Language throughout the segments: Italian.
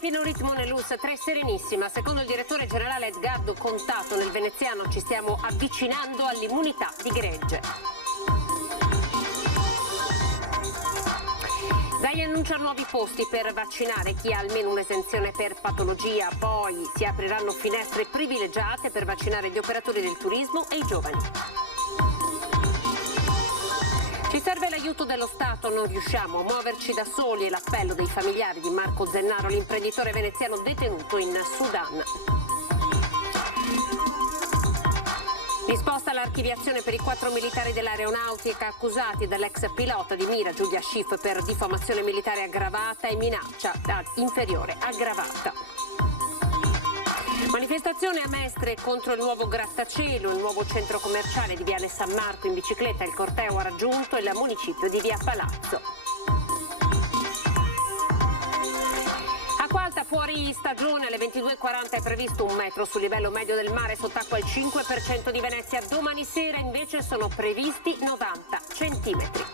pieno ritmo nell'ULSS 3 Serenissima. Secondo il direttore generale Edgardo Contato, nel veneziano ci stiamo avvicinando all'immunità di gregge. Zai annuncia nuovi posti per vaccinare chi ha almeno un'esenzione per patologia, poi si apriranno finestre privilegiate per vaccinare gli operatori del turismo e i giovani. Ci serve l'aiuto dello Stato, non riusciamo a muoverci da soli, è l'appello dei familiari di Marco Zennaro, l'imprenditore veneziano detenuto in Sudan. Disposta l'archiviazione per i 4 militari dell'aeronautica accusati dall'ex pilota di mira Giulia Schiff per diffamazione militare aggravata e minaccia inferiore aggravata. Manifestazione a Mestre contro il nuovo grattacielo, il nuovo centro commerciale di Viale San Marco in bicicletta. Il corteo ha raggiunto il municipio di Via Palazzo. Acqua Alta fuori stagione, alle 22:40 è previsto 1 metro sul livello medio del mare, sott'acqua il 5% di Venezia. Domani sera invece sono previsti 90 centimetri.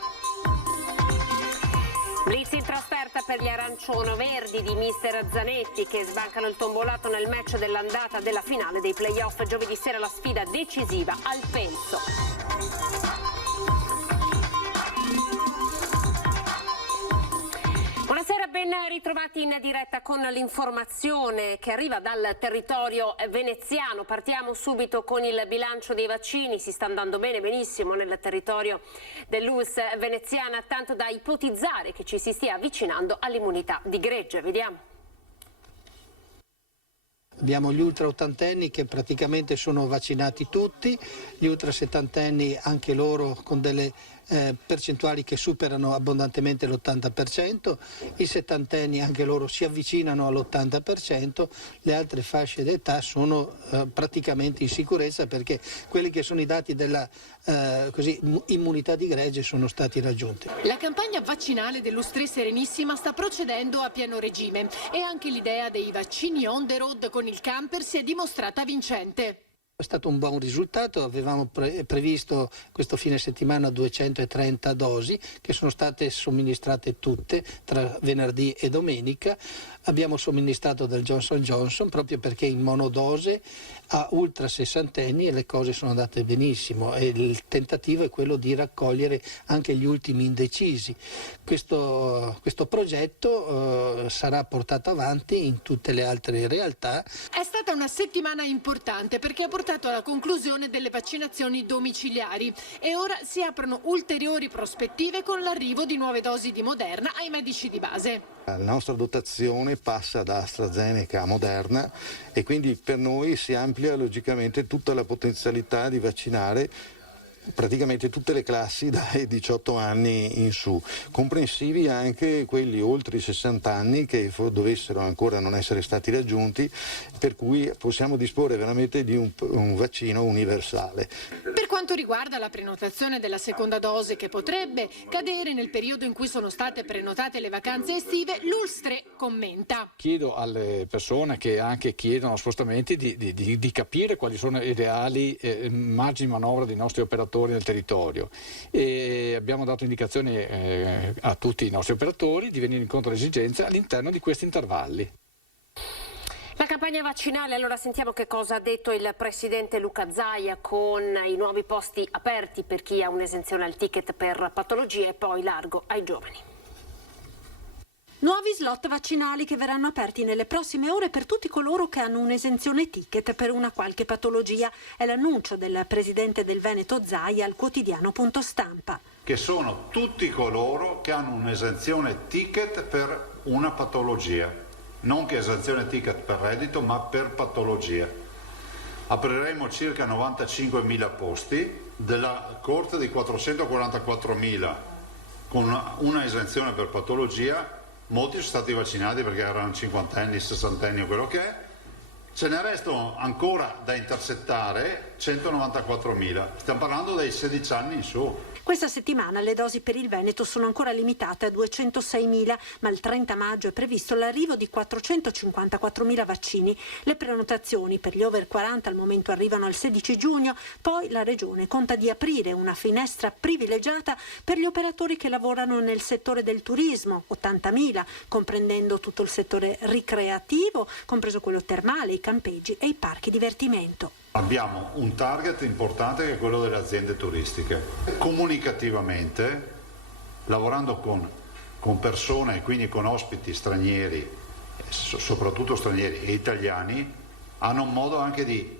Blitz in trasferta per gli aranciano-verdi di mister Zanetti che sbancano il tombolato nel match dell'andata della finale dei playoff. Giovedì sera la sfida decisiva al Penso. Buonasera, ben ritrovati in diretta con l'informazione che arriva dal territorio veneziano. Partiamo subito con il bilancio dei vaccini. Si sta andando benissimo nel territorio dell'ULSS veneziana, tanto da ipotizzare che ci si stia avvicinando all'immunità di gregge. Vediamo. Abbiamo gli ultra ottantenni che praticamente sono vaccinati tutti, gli ultra settantenni anche loro con delle percentuali che superano abbondantemente l'80%, i settantenni anche loro si avvicinano all'80%, le altre fasce d'età sono praticamente in sicurezza perché quelli che sono i dati della immunità di gregge sono stati raggiunti. La campagna vaccinale dell'ULSS 3 Serenissima sta procedendo a pieno regime e anche l'idea dei vaccini on the road con il camper si è dimostrata vincente. È stato un buon risultato, avevamo previsto questo fine settimana 230 dosi che sono state somministrate tutte tra venerdì e domenica. Abbiamo somministrato del Johnson Johnson proprio perché in monodose a ultra sessantenni e le cose sono andate benissimo e il tentativo è quello di raccogliere anche gli ultimi indecisi. Questo progetto sarà portato avanti in tutte le altre realtà. È stata una settimana importante perché ha portato alla conclusione delle vaccinazioni domiciliari e ora si aprono ulteriori prospettive con l'arrivo di nuove dosi di Moderna ai medici di base. La nostra dotazione passa da AstraZeneca a Moderna e quindi per noi si amplia logicamente tutta la potenzialità di vaccinare praticamente tutte le classi dai 18 anni in su, comprensivi anche quelli oltre i 60 anni che dovessero ancora non essere stati raggiunti, per cui possiamo disporre veramente di un vaccino universale. Per quanto riguarda la prenotazione della seconda dose che potrebbe cadere nel periodo in cui sono state prenotate le vacanze estive, l'ULSS 3 commenta. Chiedo alle persone che anche chiedono spostamenti di capire quali sono i reali margini di manovra dei nostri operatori nel territorio e abbiamo dato indicazioni a tutti i nostri operatori di venire incontro alle esigenze all'interno di questi intervalli. La campagna vaccinale, allora sentiamo che cosa ha detto il presidente Luca Zaia con i nuovi posti aperti per chi ha un'esenzione al ticket per patologie e poi largo ai giovani. Nuovi slot vaccinali che verranno aperti nelle prossime ore per tutti coloro che hanno un'esenzione ticket per una qualche patologia. È l'annuncio del presidente del Veneto Zaia al quotidiano Punto Stampa. Che sono tutti coloro che hanno un'esenzione ticket per una patologia, non che esenzione ticket per reddito, ma per patologia. Apriremo circa 95.000 posti della corte di 444.000 con una esenzione per patologia. Molti sono stati vaccinati perché erano cinquantenni, sessantenni o quello che è. Ce ne restano ancora da intercettare 194.000, stiamo parlando dai 16 anni in su. Questa settimana le dosi per il Veneto sono ancora limitate a 206.000, ma il 30 maggio è previsto l'arrivo di 454.000 vaccini. Le prenotazioni per gli over 40 al momento arrivano al 16 giugno, poi la Regione conta di aprire una finestra privilegiata per gli operatori che lavorano nel settore del turismo, 80.000, comprendendo tutto il settore ricreativo, compreso quello termale, i campeggi e i parchi divertimento. Abbiamo un target importante che è quello delle aziende turistiche. Comunicativamente, lavorando con persone, quindi con ospiti stranieri, soprattutto stranieri e italiani, hanno un modo anche di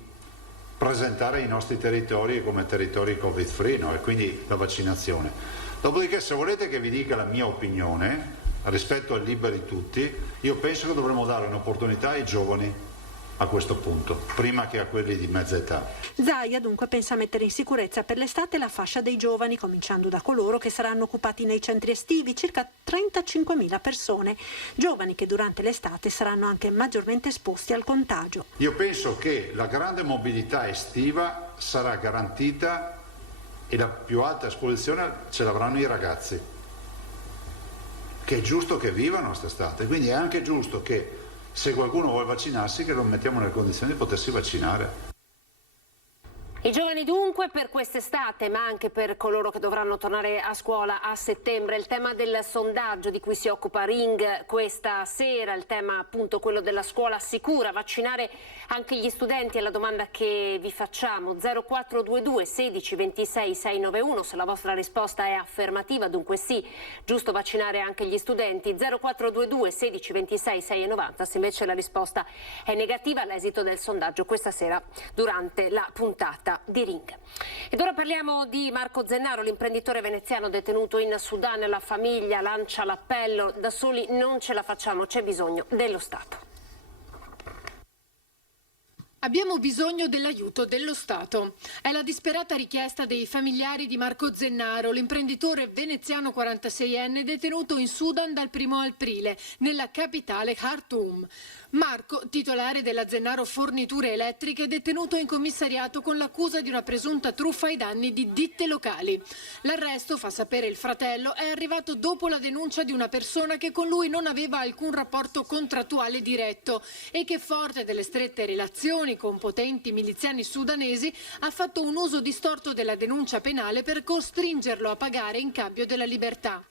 presentare i nostri territori come territori covid free, no? E quindi la vaccinazione. Dopodiché, se volete che vi dica la mia opinione rispetto al liberi tutti, io penso che dovremmo dare un'opportunità ai giovani a questo punto, prima che a quelli di mezza età. Zaia dunque pensa mettere in sicurezza per l'estate la fascia dei giovani, cominciando da coloro che saranno occupati nei centri estivi, circa 35.000 persone, giovani che durante l'estate saranno anche maggiormente esposti al contagio. Io penso che la grande mobilità estiva sarà garantita e la più alta esposizione ce l'avranno i ragazzi, che è giusto che vivano quest'estate, quindi è anche giusto che se qualcuno vuole vaccinarsi, che lo mettiamo nelle condizioni di potersi vaccinare. I giovani dunque per quest'estate, ma anche per coloro che dovranno tornare a scuola a settembre. Il tema del sondaggio di cui si occupa Ring questa sera, il tema appunto quello della scuola sicura, vaccinare anche gli studenti è la domanda che vi facciamo. 0422 16 26 691 se la vostra risposta è affermativa, dunque sì, giusto vaccinare anche gli studenti. 0422 16 26 690 se invece la risposta è negativa, l'esito del sondaggio questa sera durante la puntata di Ring. Ed ora parliamo di Marco Zennaro, l'imprenditore veneziano detenuto in Sudan. La famiglia lancia l'appello: da soli non ce la facciamo, c'è bisogno dello Stato. Abbiamo bisogno dell'aiuto dello Stato. È la disperata richiesta dei familiari di Marco Zennaro, l'imprenditore veneziano 46enne detenuto in Sudan dal 1° aprile, nella capitale Khartoum. Marco, titolare della Zennaro Forniture Elettriche, detenuto in commissariato con l'accusa di una presunta truffa ai danni di ditte locali. L'arresto, fa sapere il fratello, è arrivato dopo la denuncia di una persona che con lui non aveva alcun rapporto contrattuale diretto e che, forte delle strette relazioni con potenti miliziani sudanesi, ha fatto un uso distorto della denuncia penale per costringerlo a pagare in cambio della libertà.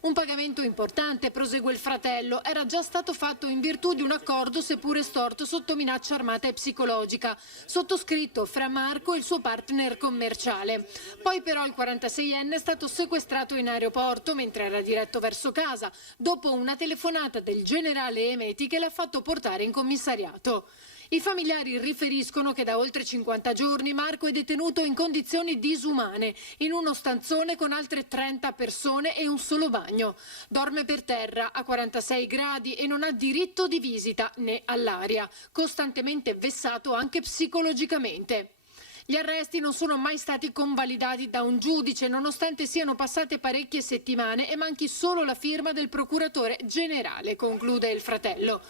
Un pagamento importante, prosegue il fratello, era già stato fatto in virtù di un accordo, seppure storto, sotto minaccia armata e psicologica, sottoscritto fra Marco e il suo partner commerciale. Poi però il 46enne è stato sequestrato in aeroporto mentre era diretto verso casa, dopo una telefonata del generale Emeti che l'ha fatto portare in commissariato. I familiari riferiscono che da oltre 50 giorni Marco è detenuto in condizioni disumane, in uno stanzone con altre 30 persone e un solo bagno. Dorme per terra a 46 gradi e non ha diritto di visita né all'aria, costantemente vessato anche psicologicamente. Gli arresti non sono mai stati convalidati da un giudice, nonostante siano passate parecchie settimane e manchi solo la firma del procuratore generale, conclude il fratello.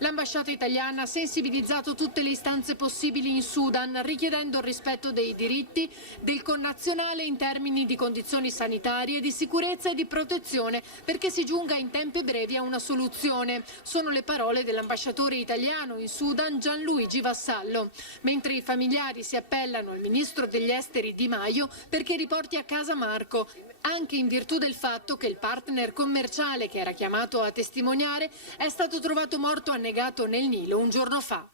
L'ambasciata italiana ha sensibilizzato tutte le istanze possibili in Sudan, richiedendo il rispetto dei diritti del connazionale in termini di condizioni sanitarie, di sicurezza e di protezione, perché si giunga in tempi brevi a una soluzione. Sono le parole dell'ambasciatore italiano in Sudan, Gianluigi Vassallo. Mentre i familiari si appellano al ministro degli esteri Di Maio perché riporti a casa Marco, anche in virtù del fatto che il partner commerciale che era chiamato a testimoniare è stato trovato morto annegato nel Nilo un giorno fa.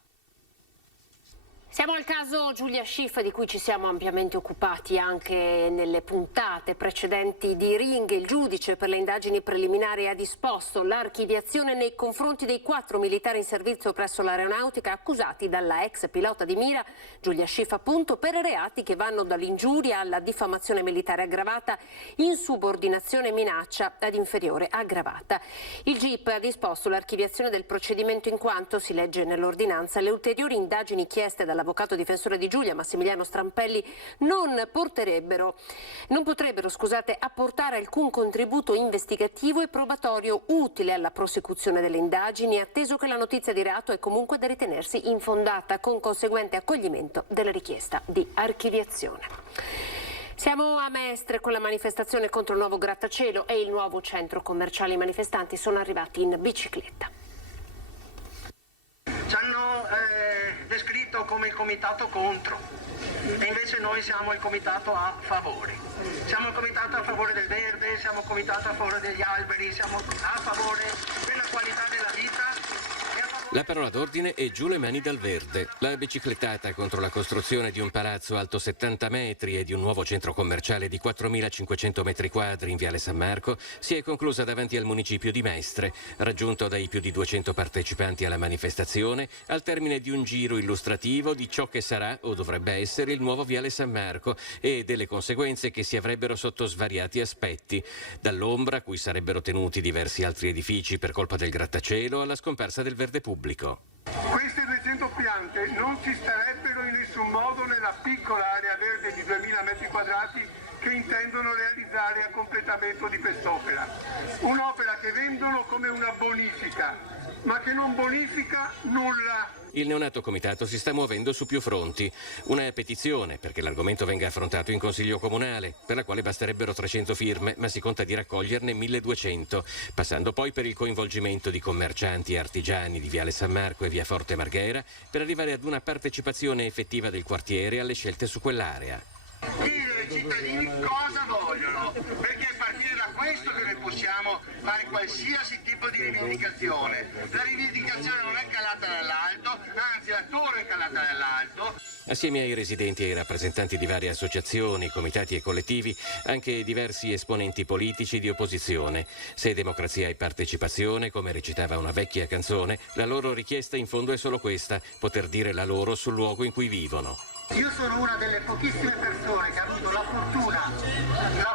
Siamo al caso Giulia Schiff, di cui ci siamo ampiamente occupati anche nelle puntate precedenti di Ring. Il giudice per le indagini preliminari ha disposto l'archiviazione nei confronti dei 4 militari in servizio presso l'aeronautica accusati dalla ex pilota di mira, Giulia Schiff appunto, per reati che vanno dall'ingiuria alla diffamazione militare aggravata, insubordinazione e minaccia ad inferiore aggravata. Il GIP ha disposto l'archiviazione del procedimento in quanto, si legge nell'ordinanza, le ulteriori indagini chieste dalla l'avvocato difensore di Giulia, Massimiliano Strampelli, non potrebbero apportare alcun contributo investigativo e probatorio utile alla prosecuzione delle indagini, atteso che la notizia di reato è comunque da ritenersi infondata, con conseguente accoglimento della richiesta di archiviazione. Siamo a Mestre con la manifestazione contro il nuovo grattacielo e il nuovo centro commerciale. I manifestanti sono arrivati in bicicletta. Ci hanno descritto come il comitato contro e invece noi siamo il comitato a favore. Siamo il comitato a favore del verde, siamo il comitato a favore degli alberi, siamo a favore della qualità della vita. La parola d'ordine è giù le mani dal verde. La biciclettata contro la costruzione di un palazzo alto 70 metri e di un nuovo centro commerciale di 4.500 metri quadri in Viale San Marco si è conclusa davanti al municipio di Mestre, raggiunto dai più di 200 partecipanti alla manifestazione al termine di un giro illustrativo di ciò che sarà o dovrebbe essere il nuovo Viale San Marco e delle conseguenze che si avrebbero sotto svariati aspetti, dall'ombra a cui sarebbero tenuti diversi altri edifici per colpa del grattacielo alla scomparsa del verde pubblico. Queste 200 piante non ci starebbero in nessun modo nella piccola area verde di 2000 metri quadrati che intendono realizzare a completamento di quest'opera. Un'opera che vendono come una bonifica, ma che non bonifica nulla. Il neonato comitato si sta muovendo su più fronti. Una petizione perché l'argomento venga affrontato in Consiglio Comunale, per la quale basterebbero 300 firme, ma si conta di raccoglierne 1200, passando poi per il coinvolgimento di commercianti e artigiani di Viale San Marco e Via Forte Marghera, per arrivare ad una partecipazione effettiva del quartiere alle scelte su quell'area. Dire ai cittadini cosa vogliono, perché è a partire da questo che noi possiamo fare qualsiasi tipo di rivendicazione. La rivendicazione non è calata dall'alto, anzi la torre è calata dall'alto. Assieme ai residenti e ai rappresentanti di varie associazioni, comitati e collettivi, anche diversi esponenti politici di opposizione. Se democrazia e partecipazione, come recitava una vecchia canzone, la loro richiesta in fondo è solo questa, poter dire la loro sul luogo in cui vivono. Io sono una delle pochissime persone che ha avuto la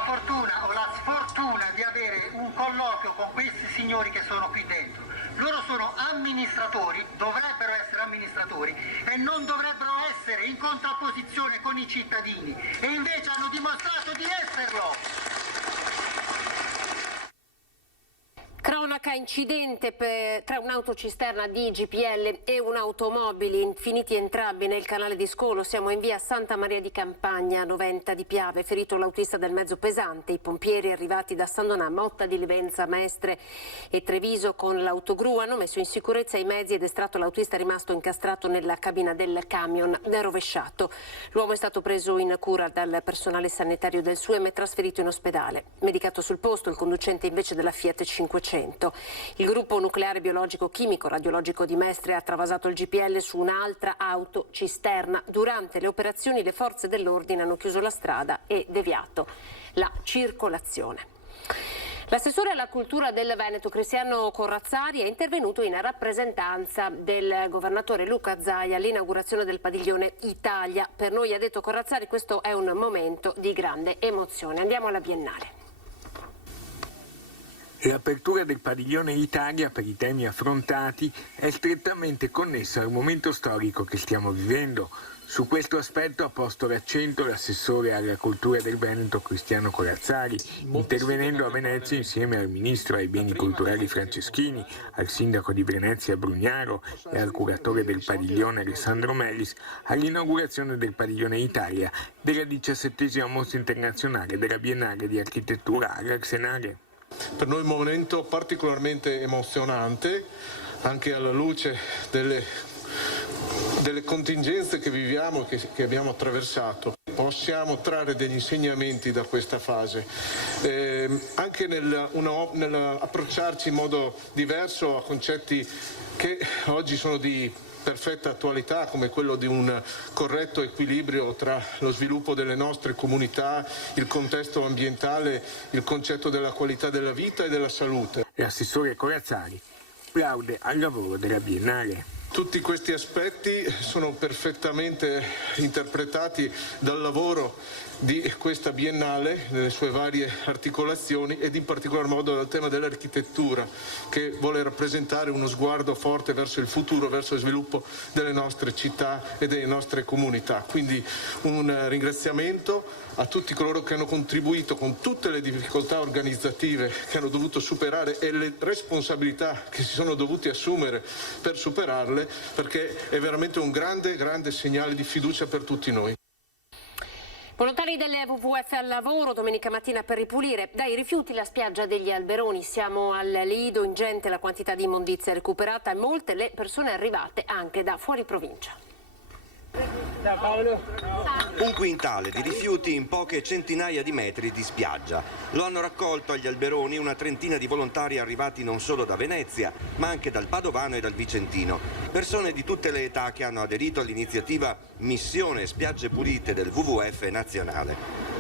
fortuna o la sfortuna di avere un colloquio con questi signori che sono qui dentro. Loro sono amministratori, dovrebbero essere amministratori e non dovrebbero essere in contrapposizione con i cittadini e invece hanno dimostrato di esserlo. Cronaca incidente tra un'autocisterna di GPL e un'automobile, finiti entrambi nel canale di Scolo. Siamo in via Santa Maria di Campagna, 90 di Piave. Ferito l'autista del mezzo pesante. I pompieri arrivati da San Donà, Motta di Livenza, Mestre e Treviso con l'autogru hanno messo in sicurezza i mezzi ed estratto l'autista rimasto incastrato nella cabina del camion rovesciato. L'uomo è stato preso in cura dal personale sanitario del SUEM e trasferito in ospedale. Medicato sul posto il conducente invece della Fiat 500. Il gruppo nucleare biologico chimico radiologico di Mestre ha travasato il GPL su un'altra autocisterna. Durante le operazioni le forze dell'ordine hanno chiuso la strada e deviato la circolazione. L'assessore alla cultura del Veneto, Cristiano Corrazzari, è intervenuto in rappresentanza del governatore Luca Zaia all'inaugurazione del padiglione Italia. Per noi, ha detto Corrazzari, questo è un momento di grande emozione. Andiamo alla Biennale. L'apertura del padiglione Italia per i temi affrontati è strettamente connessa al momento storico che stiamo vivendo. Su questo aspetto ha posto l'accento l'assessore alla cultura del Veneto Cristiano Corrazzari, intervenendo a Venezia insieme al ministro ai beni culturali Franceschini, al sindaco di Venezia Brugnaro e al curatore del padiglione Alessandro Mellis all'inaugurazione del padiglione Italia della 17ª mostra internazionale della Biennale di Architettura all'Arsenale. Per noi è un momento particolarmente emozionante, anche alla luce delle contingenze che viviamo e che abbiamo attraversato. Possiamo trarre degli insegnamenti da questa fase, anche nell'approcciarci in modo diverso a concetti che oggi sono di perfetta attualità, come quello di un corretto equilibrio tra lo sviluppo delle nostre comunità, il contesto ambientale, il concetto della qualità della vita e della salute. L'assessore Corrazzari plaude al lavoro della Biennale. Tutti questi aspetti sono perfettamente interpretati dal lavoro di questa biennale nelle sue varie articolazioni ed in particolar modo dal tema dell'architettura, che vuole rappresentare uno sguardo forte verso il futuro, verso il sviluppo delle nostre città e delle nostre comunità. Quindi un ringraziamento a tutti coloro che hanno contribuito con tutte le difficoltà organizzative che hanno dovuto superare e le responsabilità che si sono dovuti assumere per superarle, perché è veramente un grande segnale di fiducia per tutti noi. Volontari delle WWF al lavoro domenica mattina per ripulire dai rifiuti la spiaggia degli Alberoni. Siamo al Lido, ingente la quantità di immondizia recuperata e molte le persone arrivate anche da fuori provincia. Un quintale di rifiuti in poche centinaia di metri di spiaggia. Lo hanno raccolto agli Alberoni una trentina di volontari arrivati non solo da Venezia, ma anche dal Padovano e dal Vicentino. Persone di tutte le età che hanno aderito all'iniziativa Missione Spiagge Pulite del WWF nazionale.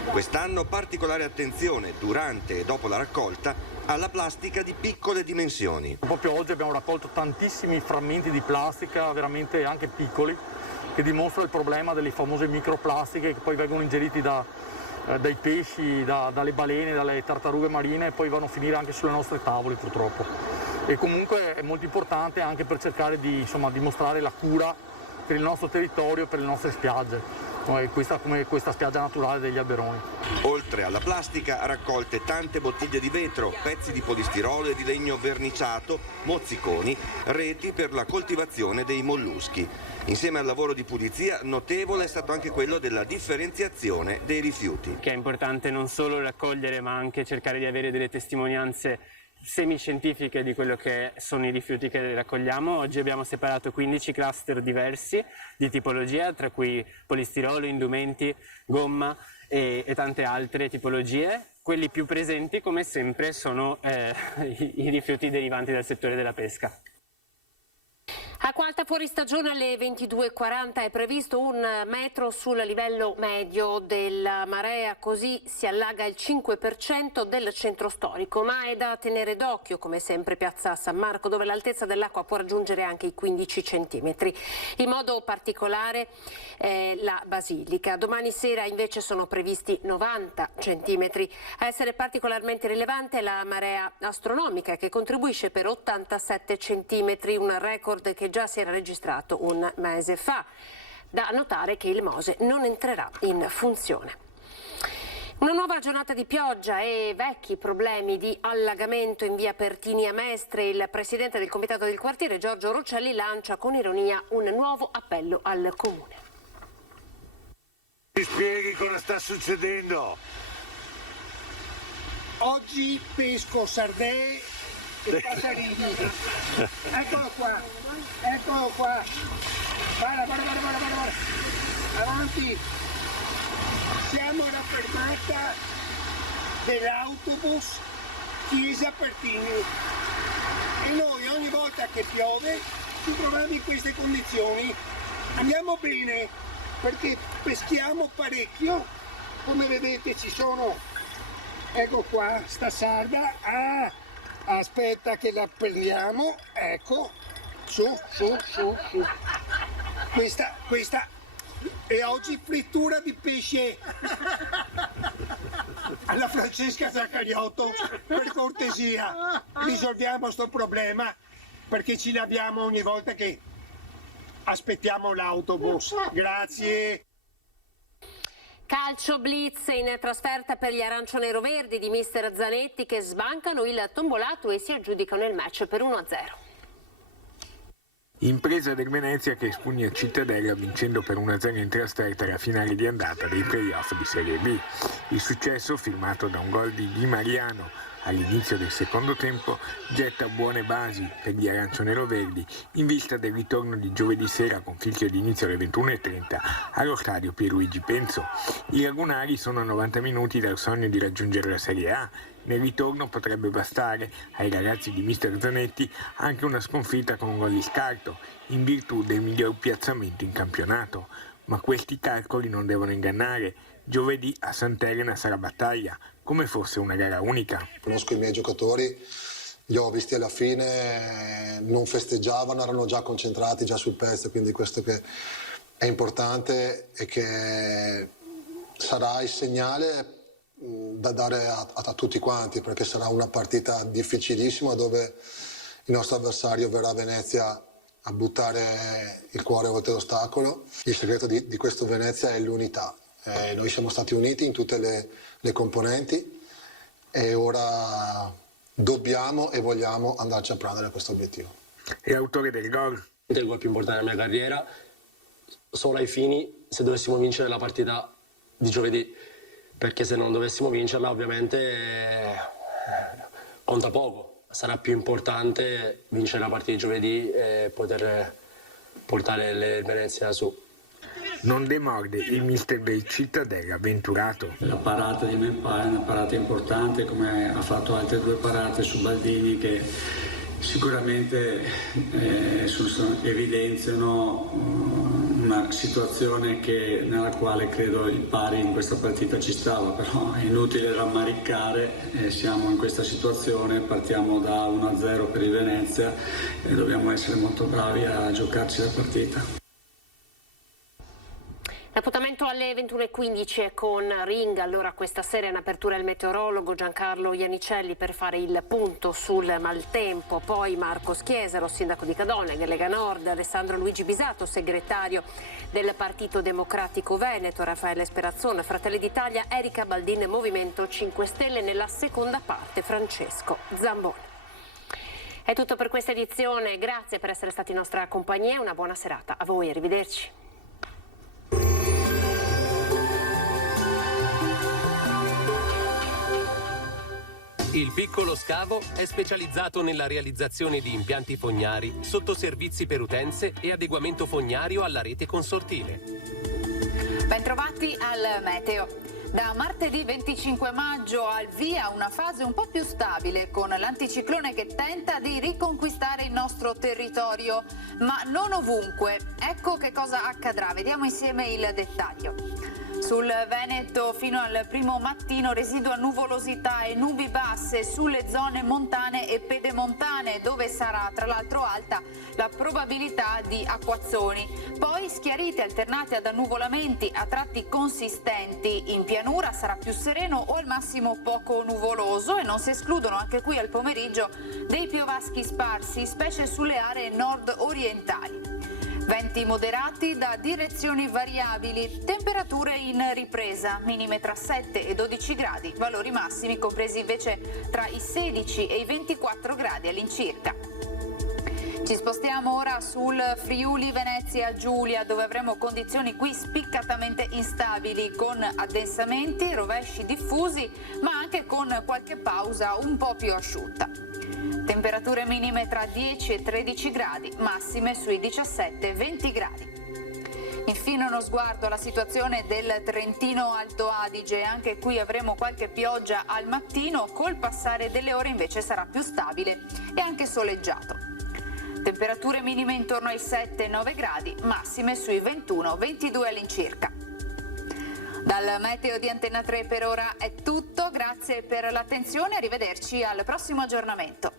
Quest'anno particolare attenzione, durante e dopo la raccolta, alla plastica di piccole dimensioni. Proprio oggi abbiamo raccolto tantissimi frammenti di plastica, veramente anche piccoli, che dimostra il problema delle famose microplastiche che poi vengono ingeriti dai pesci, dalle balene, dalle tartarughe marine e poi vanno a finire anche sulle nostre tavole purtroppo. E comunque è molto importante anche per cercare di dimostrare la cura per il nostro territorio e per le nostre spiagge, come questa spiaggia naturale degli Alberoni. Oltre alla plastica, raccolte tante bottiglie di vetro, pezzi di polistirolo e di legno verniciato, mozziconi, reti per la coltivazione dei molluschi. Insieme al lavoro di pulizia, notevole è stato anche quello della differenziazione dei rifiuti. Che è importante non solo raccogliere, ma anche cercare di avere delle testimonianze semiscientifiche di quello che sono i rifiuti che raccogliamo. Oggi abbiamo separato 15 cluster diversi di tipologia, tra cui polistirolo, indumenti, gomma e tante altre tipologie. Quelli più presenti, come sempre, sono i rifiuti derivanti dal settore della pesca. Acqua alta fuori stagione alle 22:40 è previsto 1 metro sul livello medio della marea, così si allaga il 5% del centro storico, ma è da tenere d'occhio come sempre Piazza San Marco, dove l'altezza dell'acqua può raggiungere anche i 15 centimetri. In modo particolare la Basilica. Domani sera invece sono previsti 90 centimetri. A essere particolarmente rilevante la marea astronomica, che contribuisce per 87 centimetri, un record che già si era registrato un mese fa. Da notare che il Mose non entrerà in funzione. Una nuova giornata di pioggia e vecchi problemi di allagamento in via Pertini a Mestre. Il presidente del comitato del quartiere, Giorgio Rocelli, lancia con ironia un nuovo appello al comune. Mi spieghi cosa sta succedendo? Oggi pesco sardè e passarini. Eccolo qua. Guarda. Avanti. Siamo alla fermata dell'autobus Chiesa Pertini e noi ogni volta che piove ci troviamo in queste condizioni. Andiamo bene perché peschiamo parecchio, come vedete ci sono, ecco qua, sta sarda, aspetta che la prendiamo, ecco, su. Questa è oggi frittura di pesce. Alla Francesca Zaccariotto, per cortesia, risolviamo sto problema perché ci laviamo ogni volta che aspettiamo l'autobus. Grazie. Calcio blitz in trasferta per gli arancione-roverdi di mister Zanetti, che sbancano il tombolato e si aggiudicano il match per 1-0. Impresa del Venezia che espugna Cittadella vincendo per 1-0 in trasferta la finale di andata dei playoff di Serie B. Il successo, firmato da un gol di Di Mariano all'inizio del secondo tempo, getta buone basi per gli arancione-roverdi in vista del ritorno di giovedì sera con fischio di inizio alle 21:30 allo stadio Pierluigi Penzo. I lagunari sono a 90 minuti dal sogno di raggiungere la Serie A. Nel ritorno potrebbe bastare ai ragazzi di mister Zanetti anche una sconfitta con un gol di scarto, in virtù del miglior piazzamento in campionato. Ma questi calcoli non devono ingannare. Giovedì a Sant'Elena sarà battaglia, come fosse una gara unica. Conosco i miei giocatori li ho visti alla fine, non festeggiavano, erano già concentrati già sul pezzo, quindi questo che è importante e che sarà il segnale da dare a tutti quanti, perché sarà una partita difficilissima dove il nostro avversario verrà a Venezia a buttare il cuore oltre l'ostacolo. Il segreto di questo Venezia è l'unità. Noi siamo stati uniti in tutte le componenti e ora dobbiamo e vogliamo andarci a prendere questo obiettivo. È autore del gol. Il gol più importante della mia carriera, solo ai fini se dovessimo vincere la partita di giovedì, perché se non dovessimo vincerla ovviamente conta poco. Sarà più importante vincere la partita di giovedì e poter portare il Venezia su. Non demorde il mister del Cittadella, Venturato. La parata di Meppa è una parata importante, come ha fatto altre 2 parate su Baldini che sicuramente evidenziano una situazione nella quale credo il pari in questa partita ci stava, però è inutile rammaricare, siamo in questa situazione, partiamo da 1-0 per il Venezia e dobbiamo essere molto bravi a giocarci la partita. L'appuntamento alle 21:15 con Ring, allora questa sera in apertura il meteorologo Giancarlo Iannicelli per fare il punto sul maltempo, poi Marco Schiesaro, sindaco di Cadoneghe, Lega Nord, Alessandro Luigi Bisato, segretario del Partito Democratico Veneto, Raffaele Sperazzone, Fratelli d'Italia, Erika Baldin, Movimento 5 Stelle, nella seconda parte Francesco Zamboni. È tutto per questa edizione, grazie per essere stati in nostra compagnia, una buona serata a voi, arrivederci. Il Piccolo Scavo è specializzato nella realizzazione di impianti fognari, sottoservizi per utenze e adeguamento fognario alla rete consortile. Bentrovati al meteo. Da martedì 25 maggio al via una fase un po' più stabile con l'anticiclone che tenta di riconquistare il nostro territorio, ma non ovunque. Ecco che cosa accadrà, vediamo insieme il dettaglio. Sul Veneto fino al primo mattino residua nuvolosità e nubi basse sulle zone montane e pedemontane, dove sarà tra l'altro alta la probabilità di acquazzoni. Poi schiarite alternate ad annuvolamenti a tratti consistenti. In pianura sarà più sereno o al massimo poco nuvoloso e non si escludono anche qui al pomeriggio dei piovaschi sparsi, specie sulle aree nord-orientali. Venti moderati da direzioni variabili, temperature in ripresa, minime tra 7 e 12 gradi, valori massimi compresi invece tra i 16 e i 24 gradi all'incirca. Ci spostiamo ora sul Friuli Venezia Giulia, dove avremo condizioni qui spiccatamente instabili, con addensamenti, rovesci diffusi, ma anche con qualche pausa un po' più asciutta. Temperature minime tra 10 e 13 gradi, massime sui 17-20 gradi. Infine uno sguardo alla situazione del Trentino Alto Adige, anche qui avremo qualche pioggia al mattino, col passare delle ore invece sarà più stabile e anche soleggiato. Temperature minime intorno ai 7-9 gradi, massime sui 21-22 all'incirca. Dal meteo di Antenna 3 per ora è tutto, grazie per l'attenzione, arrivederci al prossimo aggiornamento.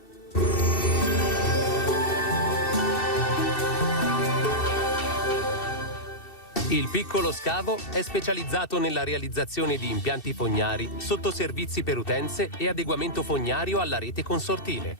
Il Piccolo Scavo è specializzato nella realizzazione di impianti fognari, sottoservizi per utenze e adeguamento fognario alla rete consortile.